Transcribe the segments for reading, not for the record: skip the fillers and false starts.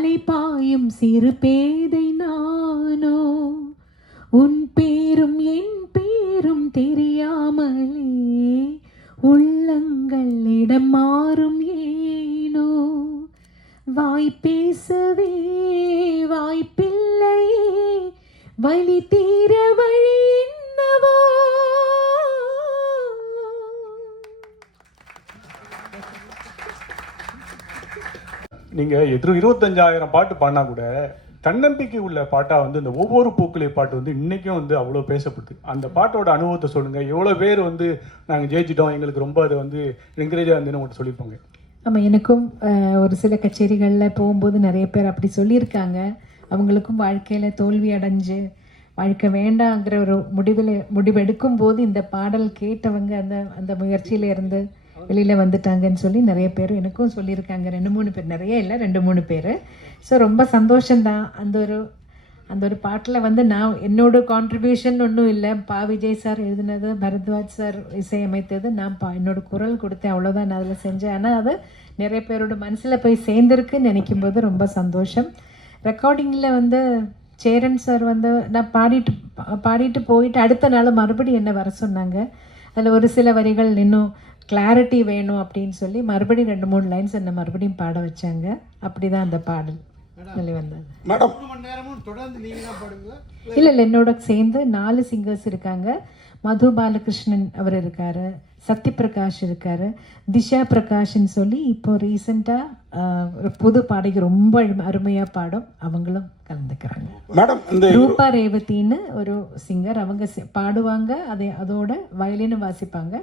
அலை பாயும் சிறு பேதை நானோ, உன் பேரும் என் பேரும் தெரியாமலே உள்ளங்கள் இடம் மாறும் ஏனோ, வாய் பேசவே வாய்ப்பில்லையே வழி தீர வழி என்னவோ. நீங்கள் 25,000 பாட்டு பாடினா கூட தன்னம்பிக்கை உள்ள பாட்டாக வந்து இந்த ஒவ்வொரு பூக்களே பாட்டு வந்து இன்றைக்கும் வந்து அவ்வளோ பேசப்படுது. அந்த பாட்டோட அனுபவத்தை சொல்லுங்கள். எவ்வளோ பேர் வந்து நாங்கள் ஜெயிச்சிட்டோம், எங்களுக்கு ரொம்ப அதை வந்து என்கரேஜாக இருந்துன்னு உங்கள்கிட்ட சொல்லியிருப்பாங்க. ஆமாம், எனக்கும் ஒரு சில கச்சேரிகளில் போகும்போது நிறைய பேர் அப்படி சொல்லியிருக்காங்க. அவங்களுக்கும் வாழ்க்கையில் தோல்வி அடைஞ்சு வாழ்க்கை வேண்டாங்கிற ஒரு முடிவெடுக்கும் போது இந்த பாடல் கேட்டவங்க அந்த முயற்சியில இருந்து வெளியில் வந்துட்டாங்கன்னு சொல்லி நிறைய பேர் எனக்கும் சொல்லியிருக்காங்க. 2-3 பேர், நிறைய இல்லை, 2-3 பேர். ஸோ ரொம்ப சந்தோஷந்தான். அந்த ஒரு பாட்டில் வந்து நான் என்னோட கான்ட்ரிபியூஷன் ஒன்றும் இல்லை. விஜய் சார் எழுதினது, பரத்வாஜ் சார் இசையமைத்தது, நான் என்னோட குரல் கொடுத்தேன், அவ்வளோதான் நான் அதில் செஞ்சேன். ஆனால் அது நிறைய பேரோட மனசில் போய் சேர்ந்துருக்குன்னு நினைக்கும் போது ரொம்ப சந்தோஷம். ரெக்கார்டிங்கில் வந்து சேரன் சார் வந்து நான் பாடிட்டு போயிட்டு அடுத்த நாள் மறுபடியும் என்ன வர சொன்னாங்க. அதில் ஒரு சில வரிகள் இன்னும் கிளாரிட்டி வேணும் அப்படின்னு சொல்லி மறுபடியும் 2-3 லைன்ஸ் என்ன மறுபடியும் பாட வச்சாங்க. அப்படி தான் அந்த பாடல் சொல்லி வந்தது. இல்லை, என்னோட சேர்ந்து 4 சிங்கர்ஸ் இருக்காங்க. மது பாலகிருஷ்ணன் அவர் இருக்காரு, சத்யபிரகாஷ் இருக்காரு, திஷா பிரகாஷ்ன்னு சொல்லி இப்போ ரீசெண்டாக ஒரு புது பாடகி ரொம்ப அருமையாக பாடும், அவங்களும் கலந்துக்கிறாங்க. மேடம், இந்த ரூபா ரேவதின்னு ஒரு சிங்கர், அவங்க பாடுவாங்க, அதோட வயலினும் வாசிப்பாங்க.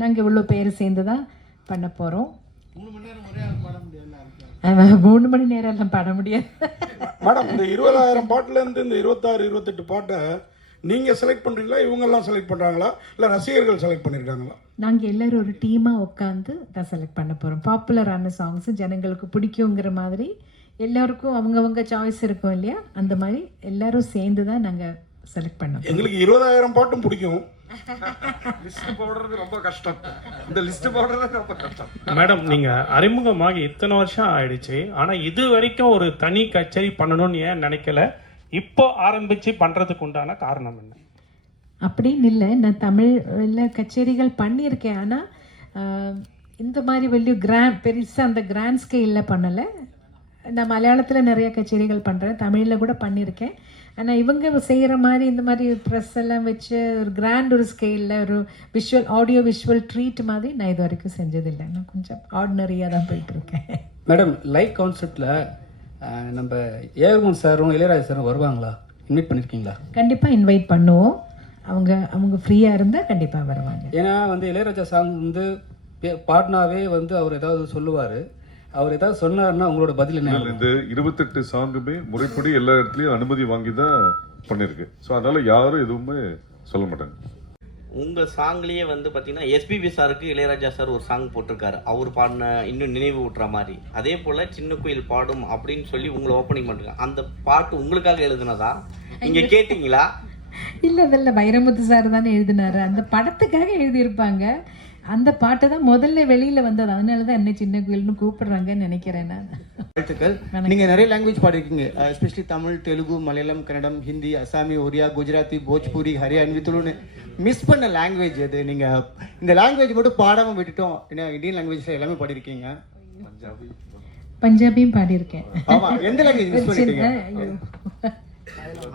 நாங்கள் இவ்வளோ பேர் சேர்ந்து தான் பண்ண போகிறோம். 3 மணி நேரம் எல்லாம் பாட முடியாது மேடம். இந்த 20,000 பாட்டுலேருந்து இந்த 26-28 பாட்டை நீங்கள் செலக்ட் பண்ணுறீங்களா, இவங்கெல்லாம் செலக்ட் பண்ணுறாங்களா, இல்லை ரசிகர்கள் செலக்ட் பண்ணியிருக்காங்களா? நாங்கள் எல்லோரும் ஒரு டீமாக உட்காந்து தான் செலக்ட் பண்ண போகிறோம். பாப்புலரான சாங்ஸு ஜனங்களுக்கு பிடிக்குங்கிற மாதிரி எல்லோருக்கும் அவங்கவங்க சாய்ஸ் இருக்கும் இல்லையா, அந்த மாதிரி எல்லோரும் சேர்ந்து தான் நாங்கள் செலக்ட் பண்ணோம். எங்களுக்கு 20,000 பாட்டும் பிடிக்கும். லிஸ்ட் போடுறது ரொம்ப கஷ்டம். இந்த லிஸ்ட் போடுறது ரொம்ப கஷ்டம். மேடம், நீங்கள் அறிமுகமாகி இத்தனை வருஷம் ஆயிடுச்சு, ஆனால் இது வரைக்கும் ஒரு தனி கச்சேரி பண்ணணும்னு ஏன் நினைக்கல? இப்போ ஆரம்பித்து பண்ணுறதுக்கு உண்டான காரணம் என்ன? அப்படின்னு இல்லை, நான் தமிழில் கச்சேரிகள் பண்ணியிருக்கேன். ஆனால் இந்த மாதிரி வெளியே பெருசாக அந்த கிராண்ட் ஸ்கேலில் பண்ணலை. நான் மலையாளத்தில் நிறைய கச்சேரிகள் பண்ணுறேன், தமிழில் கூட பண்ணியிருக்கேன். ஆனால் இவங்க செய்கிற மாதிரி இந்த மாதிரி ப்ரெஸ் எல்லாம் வச்சு ஒரு ஸ்கேலில் ஒரு ஆடியோ விஷுவல் ட்ரீட் மாதிரி நான் இது வரைக்கும் செஞ்சதில்லை. நான் கொஞ்சம் ஆர்டினரியாக தான் போயிட்டுருக்கேன். மேடம், லைவ் கான்செப்டில் நம்ம ஏஆர் சாரும் இளையராஜா சாரும் வருவாங்களா? இன்வைட் பண்ணியிருக்கீங்களா? கண்டிப்பாக இன்வைட் பண்ணுவோம். அவங்க ஃப்ரீயாக இருந்தால் கண்டிப்பாக வருவாங்க. ஏன்னா வந்து இளையராஜா சாங் வந்து பாடினாவே வந்து அவர் ஏதாவது சொல்லுவார். அவர் ஏதாவது சொன்னார்னா உங்களோட பதில் என்ன? இந்த 28 சாங்குமே முறைப்படி எல்லா இடத்துலையும் அனுமதி வாங்கி தான் பண்ணியிருக்கு. ஸோ அதனால யாரும் எதுவுமே சொல்ல மாட்டாங்க. உங்கள் சாங்லேயே வந்து பார்த்தீங்கன்னா எஸ்பிபி சாருக்கு இளையராஜா சார் ஒரு சாங் போட்டிருக்காரு, அவர் பாடின இன்னும் நினைவு ஊட்டுற மாதிரி. அதே போல் சின்ன குயில் பாடும் அப்படின்னு சொல்லி உங்களை ஓப்பனிங் பண்ணுறாங்க. அந்த பாட்டு உங்களுக்காக எழுதுனதா? நீங்கள் கேட்டிங்களா? இல்லை, வைரமுத்து சார் தானே எழுதினாரு. அந்த படத்துக்காக எழுதியிருப்பாங்க. அந்த பாட்டு தான் முதல்ல வெளியில் வந்தது, அதனால தான் என்ன சின்ன குயில்னு கூப்பிடுறாங்கன்னு நினைக்கிறேன் நான். வாழ்த்துக்கள். நீங்கள் நிறைய லாங்குவேஜ் பாடிருக்கீங்க, எஸ்பெஷலி தமிழ், தெலுங்கு, மலையாளம், கன்னடம், ஹிந்தி, அசாமி, ஒரியா, குஜராத்தி, போஜ்பூரி, ஹரியான்வி, துளுன்னு மிஸ் பண்ண லாங்குவேஜ் எது? நீங்கள் இந்த லாங்குவேஜ் மட்டும் பாடாமல் விட்டுட்டோம். ஏன்னா இந்தியன் லாங்குவேஜில் எல்லாமே பாடிருக்கீங்க. பஞ்சாபியும் பாடியிருக்கேன். ஆமாம், எந்த லாங்குவேஜ் மிஸ் பண்ணிட்டீங்க?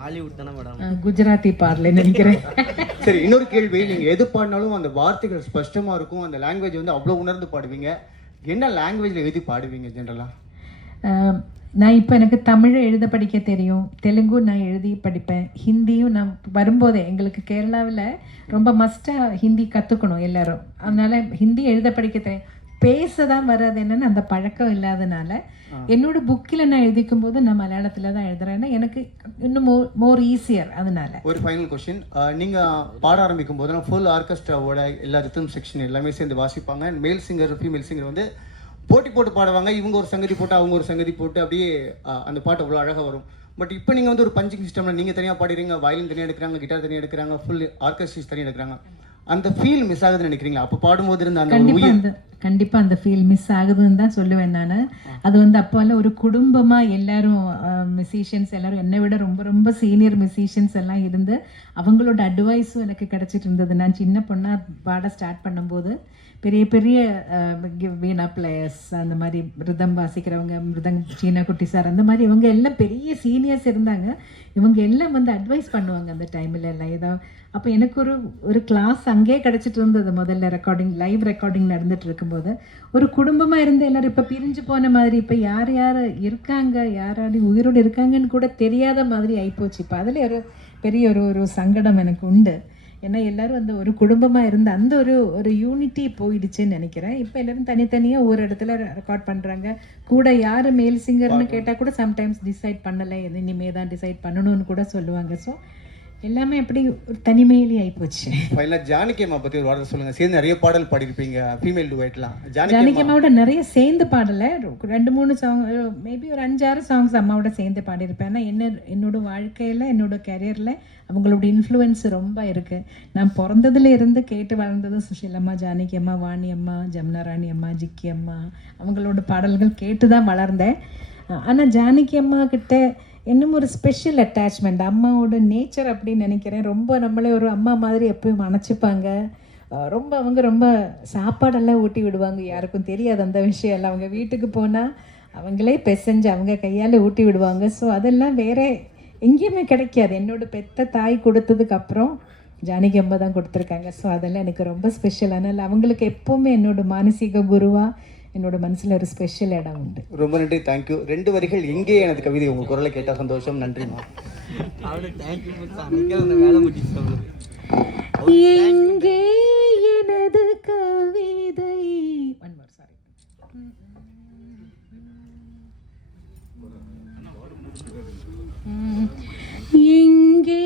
ஹாலிவுட் தானே மேடம்? குஜராத்தி பாடல நினைக்கிறேன். சரி, இன்னொரு கேள்வி. நீங்கள் எது பாடினாலும் அந்த வார்த்தைகள் ஸ்பஷ்டமாக இருக்கும், அந்த லாங்குவேஜ் வந்து அவ்வளோ உணர்ந்து பாடுவீங்க. என்ன லாங்குவேஜில் எழுதி பாடுவீங்க ஜென்ரலாக? நான் இப்போ எனக்கு தமிழ் எழுத படிக்க தெரியும், தெலுங்கு நான் எழுதி படிப்பேன், ஹிந்தியும் நான் வரும்போதே எங்களுக்கு கேரளாவில் ரொம்ப மஸ்ட்டாக ஹிந்தி கற்றுக்கணும் எல்லாரும். அதனால் ஹிந்தி எழுத படிக்க தெரியும், பேச தான் வராது. என்னென்னு அந்த பழக்கம் இல்லாதனால என்னோட புக்கில் நான் எழுதிக்கும் போது நான் மலையாளத்தில் தான் எழுதுறேன்னா எனக்கு இன்னும் மோர் ஈஸியர். அதனால ஒரு ஃபைனல் கொஸ்டின். நீங்கள் பாட ஆரம்பிக்கும் போது ஃபுல் ஆர்கெஸ்ட்ராவோட எல்லா ரிதம் செக்ஷன் எல்லாமே சேர்ந்து வாசிப்பாங்க. மேல் சிங்கர் ஃபீமேல் சிங்கர் வந்து போட்டி போட்டு பாடுவாங்க. இவங்க ஒரு சங்கதி போட்டு அவங்க ஒரு சங்கதி போட்டு அப்படியே அந்த பாட்டு அவ்வளோ அழகாக வரும். பட் இப்போ நீங்கள் வந்து ஒரு பஞ்சிங் சிஸ்டமில் நீங்கள் தனியாக பாடுறீங்க, வயலின் தனியாக எடுக்கிறாங்க, கிட்டார் தனியாக எடுக்கிறாங்க, ஃபுல் ஆர்கெஸ்ட்ரிஸ் தனியாக எடுக்கிறாங்க. அந்த ஃபீல் மிஸ் ஆகுதுன்னு நினைக்கிறீங்களா? அப்போ பாடும்போது இருந்த அந்த ஒரு உயிர் கண்டிப்பாக அந்த ஃபீல் மிஸ் ஆகுதுன்னு தான் சொல்லுவேன் நான். அது வந்து அப்போல்லாம் ஒரு குடும்பமாக எல்லாரும் மியூசிஷியன்ஸ் எல்லாரும் என்னை விட ரொம்ப ரொம்ப சீனியர் மியூசிஷியன்ஸ் எல்லாம் இருந்து அவங்களோட அட்வைஸும் எனக்கு கிடச்சிட்டு இருந்தது. நான் சின்ன பொண்ணாக பாட ஸ்டார்ட் பண்ணும்போது பெரிய பெரிய வீணா பிளேயர்ஸ், அந்த மாதிரி மிருதம் வாசிக்கிறவங்க, சீனா குட்டி சார், அந்த மாதிரி இவங்க எல்லாம் பெரிய சீனியர்ஸ் இருந்தாங்க. இவங்க எல்லாம் வந்து அட்வைஸ் பண்ணுவாங்க அந்த டைமில் எல்லாம் ஏதாவது. அப்போ எனக்கு ஒரு கிளாஸ் அங்கேயே கிடச்சிட்டு இருந்தது. முதல்ல லைவ் ரெக்கார்டிங் நடந்துட்டு இருக்கும்போது ஒரு குடும்பமாக இருந்து எல்லோரும் இப்போ பிரிஞ்சு போன மாதிரி, இப்போ யார் யார் இருக்காங்க, யாராடி உயிரோடு இருக்காங்கன்னு கூட தெரியாத மாதிரி ஆகிப்போச்சு. இப்போ அதில் ஒரு பெரிய ஒரு சங்கடம் எனக்கு உண்டு. ஏன்னா எல்லோரும் அந்த ஒரு குடும்பமாக இருந்த அந்த ஒரு யூனிட்டி போயிடுச்சுன்னு நினைக்கிறேன். இப்போ எல்லோரும் தனித்தனியாக ஒரு இடத்துல ரெக்கார்ட் பண்ணுறாங்க. கூட யார் மேல் சிங்கர்னு கேட்டால் கூட சம்டைம்ஸ் டிசைட் பண்ணலை, எது இனிமே தான் டிசைட் பண்ணணும்னு கூட சொல்லுவாங்க. ஸோ எல்லாமே அப்படி ஒரு தனிமையிலே ஆகிப்போச்சு. ஃபைனலாக ஜானகி அம்மா பற்றி ஒரு வார்த்தை சொல்லுங்கள். சேர்ந்து நிறைய பாடல் பாடிருப்பீங்க, ஃபீமேல் டுவைட்லாம். ஜானகி அம்மாவோட நிறைய சேர்ந்து பாடலை, 2-3 சாங், மேபி ஒரு 5-6 சாங்ஸ் அம்மாவோட சேர்ந்து பாடியிருப்பேன். ஆனால் என்னோட வாழ்க்கையில் என்னோட கரியரில் அவங்களோட இன்ஃப்ளூயன்ஸ் ரொம்ப இருக்குது. நான் பிறந்ததுல இருந்து கேட்டு வளர்ந்தது சுஷீலம்மா, ஜானகி அம்மா, வாணி அம்மா, ஜமுனா ராணி அம்மா, ஜிக்கி அம்மா, அவங்களோட பாடல்கள் கேட்டு தான் வளர்ந்தேன். ஆனால் ஜானகி அம்மா கிட்ட இன்னும் ஒரு ஸ்பெஷல் அட்டாச்மெண்ட், அம்மாவோட நேச்சர் அப்படின்னு நினைக்கிறேன். ரொம்ப நம்மளே ஒரு அம்மா மாதிரி எப்பயும் அணைச்சிப்பாங்க. அவங்க ரொம்ப சாப்பாடெல்லாம் ஊட்டி விடுவாங்க. யாருக்கும் தெரியாது அந்த விஷயம் எல்லாம். அவங்க வீட்டுக்கு போனால் அவங்களே பிசைஞ்சு அவங்க கையால் ஊட்டி விடுவாங்க. ஸோ அதெல்லாம் வேற எங்கேயுமே கிடைக்காது. என்னோட பெத்த தாய் கொடுத்ததுக்கப்புறம் ஜானகி அம்மா தான் கொடுத்துருக்காங்க. ஸோ அதெல்லாம் எனக்கு ரொம்ப ஸ்பெஷல். அதனால் அவங்களுக்கு எப்போவுமே என்னோட மானசீக குருவாக என்னோட மனசில் ஒரு ஸ்பெஷல் இடம் உண்டு. ரொம்ப நன்றி, தேங்க்யூ. 2 வரிகள் எங்கே எனது கவிதை உங்கள் குரலை கேட்டால் சந்தோஷம். நன்றிம்மா. எங்கே எனது கவிதை, எங்கே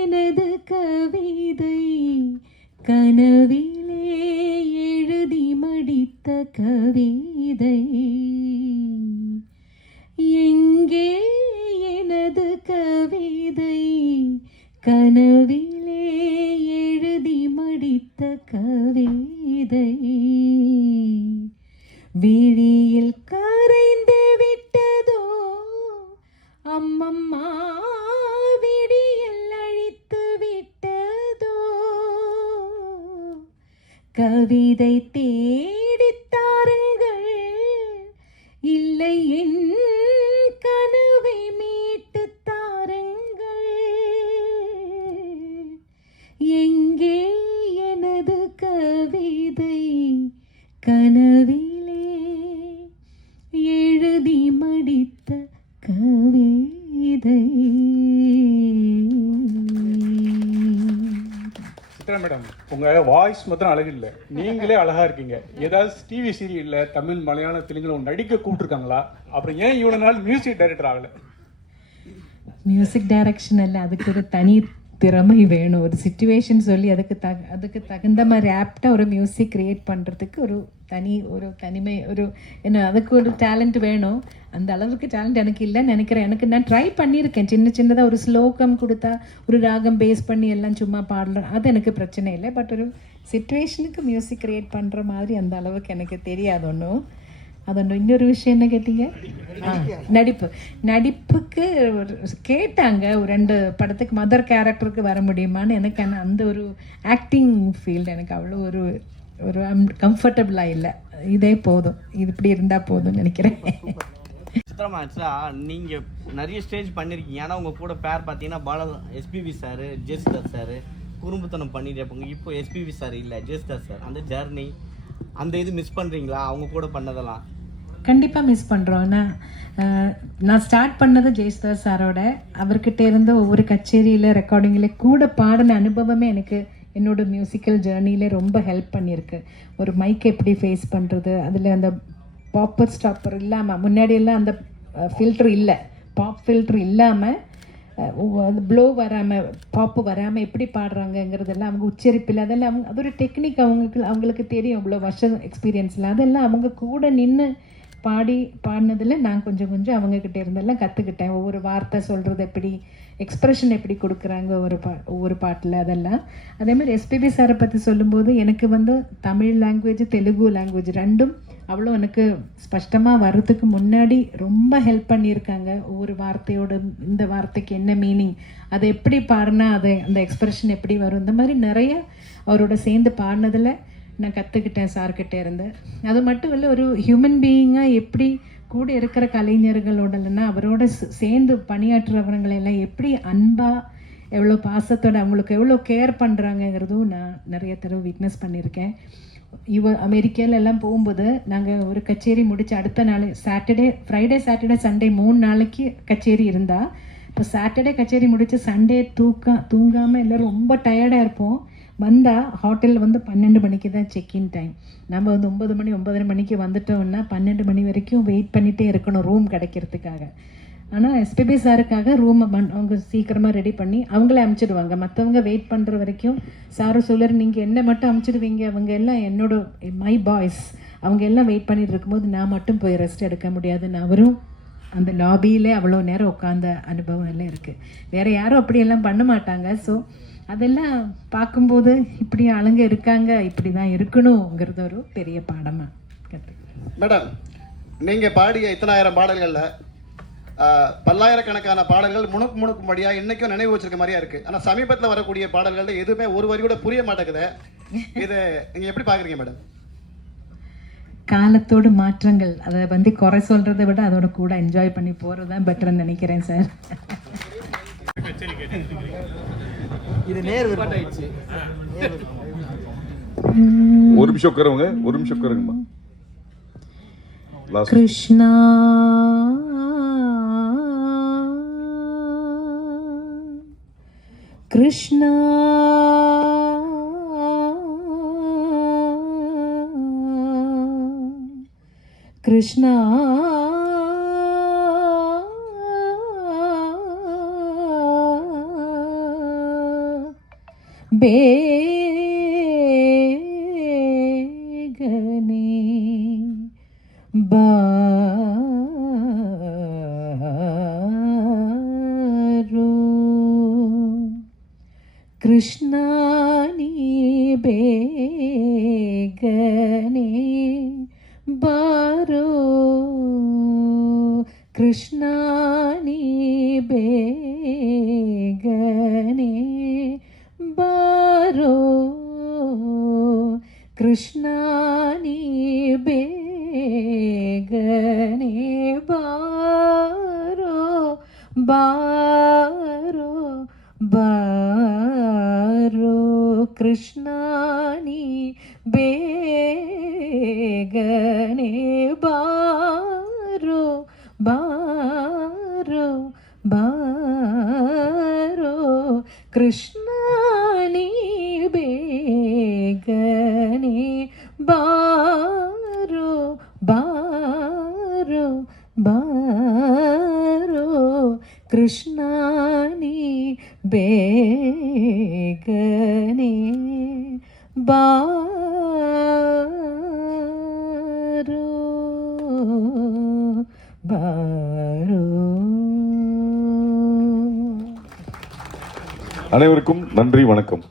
எனது கவிதை, கனவிலே எழுதி மடித்த கவிதை, எங்கே எனது கவிதை, கனவிலே எழுதி மடித்த கவிதை, விழியில் கரைந்து விட்டதோ அம்மம்மா, விடியல் அழித்து விட்டதோ, கவிதை தேடித்தாருங்கள், இல்லை என் கனவை மீட்டு தாருங்கள், எங்கே எனது கவிதை, கனவிலே எழுதி மடித்த கவிதை. சித்ரா மேடம், உங்கள் வாய்ஸ் மாத்திரம் அழகு இல்லை, நீங்களே அழகாக இருக்கீங்க. ஏதாவது டிவி சீரியலில் தமிழ், மலையாளம், தெலுங்குல நடிக்க கூப்பிட்டுருக்காங்களா? அப்புறம் ஏன் இவ்வளோ நாள் மியூசிக் டைரக்டர் ஆகலை? மியூசிக் டைரக்ஷன் அல்ல, அதுக்கு ஒரு தனி திறமை வேணும். ஒரு சிச்சுவேஷன் சொல்லி அதுக்கு தகுந்த மாதிரி ஆப்டாக ஒரு மியூசிக் க்ரியேட் பண்ணுறதுக்கு ஒரு தனிமை, என்ன அதுக்கு ஒரு டேலண்ட் வேணும். அந்த அளவுக்கு டேலண்ட் எனக்கு இல்லைன்னு நினைக்கிறேன். நான் ட்ரை பண்ணியிருக்கேன், சின்னதாக ஒரு ஸ்லோகம் கொடுத்தா ஒரு ராகம் பேஸ் பண்ணி எல்லாம் சும்மா பாடலாம், அது எனக்கு பிரச்சனை இல்லை. பட் ஒரு சிச்சுவேஷனுக்கு மியூசிக் க்ரியேட் பண்ணுற மாதிரி அந்த அளவுக்கு எனக்கு தெரியாது ஒன்றும். அதொன்று. இன்னொரு விஷயம் என்ன கேட்டீங்க? நடிப்புக்கு கேட்டாங்க, ஒரு 2 படத்துக்கு மதர் கேரக்டருக்கு வர முடியுமான்னு. எனக்கு அந்த ஒரு ஆக்டிங் ஃபீல்டு எனக்கு அவ்வளோ ஒரு கம்ஃபர்டபுளாக இல்லை. இதே போதும், இது இப்படி இருந்தால் போதும்னு நினைக்கிறேன். சித்ராமா, ஆக்சுவலாக நீங்கள் நிறைய ஸ்டேஜ் பண்ணியிருக்கீங்க. ஆனால் உங்கள் கூட பேர் பார்த்தீங்கன்னா எஸ்பிபி சார், ஜெயசுதாஸ் சார் குறும்புத்தனம் பண்ணிட்டு இருப்பாங்க. இப்போ எஸ்பிபி சார் இல்லை, ஜெயசுதாஸ் சார். அந்த ஜர்னி, அந்த இது மிஸ் பண்ணுறீங்களா அவங்க கூட பண்ணதெல்லாம்? கண்டிப்பாக மிஸ் பண்ணுறோம். நான் ஸ்டார்ட் பண்ணது ஜெயசுதாஸ் சாரோட. அவர்கிட்ட இருந்த ஒவ்வொரு கச்சேரியில், ரெக்கார்டிங்கில் கூட பாடின அனுபவமே எனக்கு என்னோட மியூசிக்கல் ஜேர்னியில் ரொம்ப ஹெல்ப் பண்ணியிருக்கு. ஒரு மைக் எப்படி ஃபேஸ் பண்ணுறது, அதில் அந்த பாப்பர் ஸ்டாப்பர் இல்லாமல், முன்னாடியெல்லாம் அந்த ஃபில்ட்ரு இல்லை, பாப் ஃபில்ட்ரு இல்லாமல் அது ப்ளோ வராமல், பாப்பு வராமல் எப்படி பாடுறாங்கங்கிறதெல்லாம் அவங்க உச்சரிப்பில், அதெல்லாம் அது ஒரு டெக்னிக் அவங்களுக்கு தெரியும். இவ்வளோ வருஷம் எக்ஸ்பீரியன்ஸில் அதெல்லாம் அவங்க கூட நின்று பாடினதில் நான் கொஞ்சம் அவங்கக்கிட்ட இருந்தெல்லாம் கற்றுக்கிட்டேன். ஒவ்வொரு வார்த்தை சொல்கிறது எப்படி, எக்ஸ்ப்ரெஷன் எப்படி கொடுக்குறாங்க ஒவ்வொரு பாட்டில், அதெல்லாம். அதேமாதிரி எஸ்பிபி சாரை பற்றி சொல்லும்போது எனக்கு வந்து தமிழ் லாங்குவேஜ், தெலுங்கு லாங்குவேஜ் ரெண்டும் அவ்வளோ எனக்கு ஸ்பஷ்டமாக வர்றதுக்கு முன்னாடி ரொம்ப ஹெல்ப் பண்ணியிருக்காங்க. ஒவ்வொரு வார்த்தையோட இந்த வார்த்தைக்கு என்ன மீனிங், அதை எப்படி பாடினா அந்த எக்ஸ்ப்ரெஷன் எப்படி வரும், இந்த மாதிரி நிறைய அவரோட சேர்ந்து பாடினதில் நான் கற்றுக்கிட்டேன் சார்கிட்ட இருந்து. அது மட்டும் இல்லை, ஒரு ஹியூமன் பீயிங்காக எப்படி கூட இருக்கிற கலைஞர்களோடலன்னா அவரோட சேர்ந்து பணியாற்றுறவங்களெல்லாம் எப்படி அன்பாக, எவ்வளோ பாசத்தோட அவங்களுக்கு எவ்வளோ கேர் பண்ணுறாங்கங்கிறதும் நான் நிறைய தடவை விட்னஸ் பண்ணியிருக்கேன். அமெரிக்கால எல்லாம் போகும்போது நாங்கள் ஒரு கச்சேரி முடிச்சு அடுத்த நாள் ஃப்ரைடே சாட்டர்டே சண்டே 3 நாளைக்கு கச்சேரி இருந்தால், இப்போ சாட்டர்டே கச்சேரி முடிச்சு சண்டே தூங்காமல் எல்லோரும் ரொம்ப டயர்டாக இருப்போம். வந்தால் ஹோட்டலில் வந்து 12 மணிக்கு தான் செக்இன் டைம். நம்ம வந்து 9 மணி 9:30 மணிக்கு வந்துட்டோம்னா 12 மணி வரைக்கும் வெயிட் பண்ணிகிட்டே இருக்கணும் ரூம் கிடைக்கிறதுக்காக. ஆனால் எஸ்பிபி சாருக்காக ரூமை அவங்க சீக்கிரமாக ரெடி பண்ணி அவங்களே அமுச்சிடுவாங்க. மற்றவங்க வெயிட் பண்ணுற வரைக்கும் சாரும் சொல்லுற, நீங்கள் என்ன மட்டும் அமுச்சிடுவீங்க, அவங்க எல்லாம் மை பாய்ஸ் அவங்க எல்லாம் வெயிட் பண்ணிட்டு இருக்கும்போது நான் மட்டும் போய் ரெஸ்ட் எடுக்க முடியாதுன்னு அவரும் அந்த லாபியிலே அவ்வளோ நேரம் உட்காந்த அனுபவம் எல்லாம் இருக்குது. வேறு யாரும் அப்படியெல்லாம் பண்ண மாட்டாங்க. ஸோ அதெல்லாம் பார்க்கும்போது இப்படி ஆளுங்க இருக்காங்க, இப்படி தான் இருக்கணுங்கிறது ஒரு பெரிய பாடமாக கற்றுக்கிறேன். மேடம், நீங்கள் பாடிய இத்தனாயிரம் பாடல்களில் பல்லாயிரக்கணக்கான பாடல்கள் முணுக்கும்படியாக இன்றைக்கும் நினைவு வச்சிருக்க மாதிரியா இருக்குது. ஆனால் சமீபத்தில் வரக்கூடிய பாடல்களில் எதுவுமே ஒரு வரி கூட புரிய மாட்டேங்குது. இதை நீங்கள் எப்படி பார்க்குறீங்க மேடம்? காலத்தோட மாற்றங்கள், அதை வந்து குறை சொல்கிறத விட அதோட கூட என்ஜாய் பண்ணி போகிறது தான் பெட்டர்ன்னு நினைக்கிறேன் சார். இது நேர் விருப்பமாயிடுச்சு. ஒரு நிமிஷம் உட்காருங்க, ஒரு நிமிஷம் உட்காருங்கம்மா. கிருஷ்ணா கிருஷ்ணா கிருஷ்ணா ಬೇಗನೆ ಬಾರೋ ಕೃಷ್ಣ ನೀ ಬೇಗನೆ ಬಾರೋ ಕೃಷ್ಣ ನೀ ಬೇಗನೆ ಬಾರೋ ಕೃಷ್ಣ ನೀ ಬೇಗನೆ ಬಾರೋ ಬಾರೋ ಬಾರೋ ಕೃಷ್ಣ ನೀ ಬೇಗನೆ ಬಾರೋ ಬಾರೋ ಬಾರೋ ಕೃಷ್ಣ ನೀ ಬೇಗನೆ ಬಾರೋ ಬಾರೋ ಬಾರೋ ಕೃಷ್ಣ ನೀ ಬೇಗನೆ ಬಾರೋ ಬಾರೋ. அனைவருக்கும் நன்றி, வணக்கம்.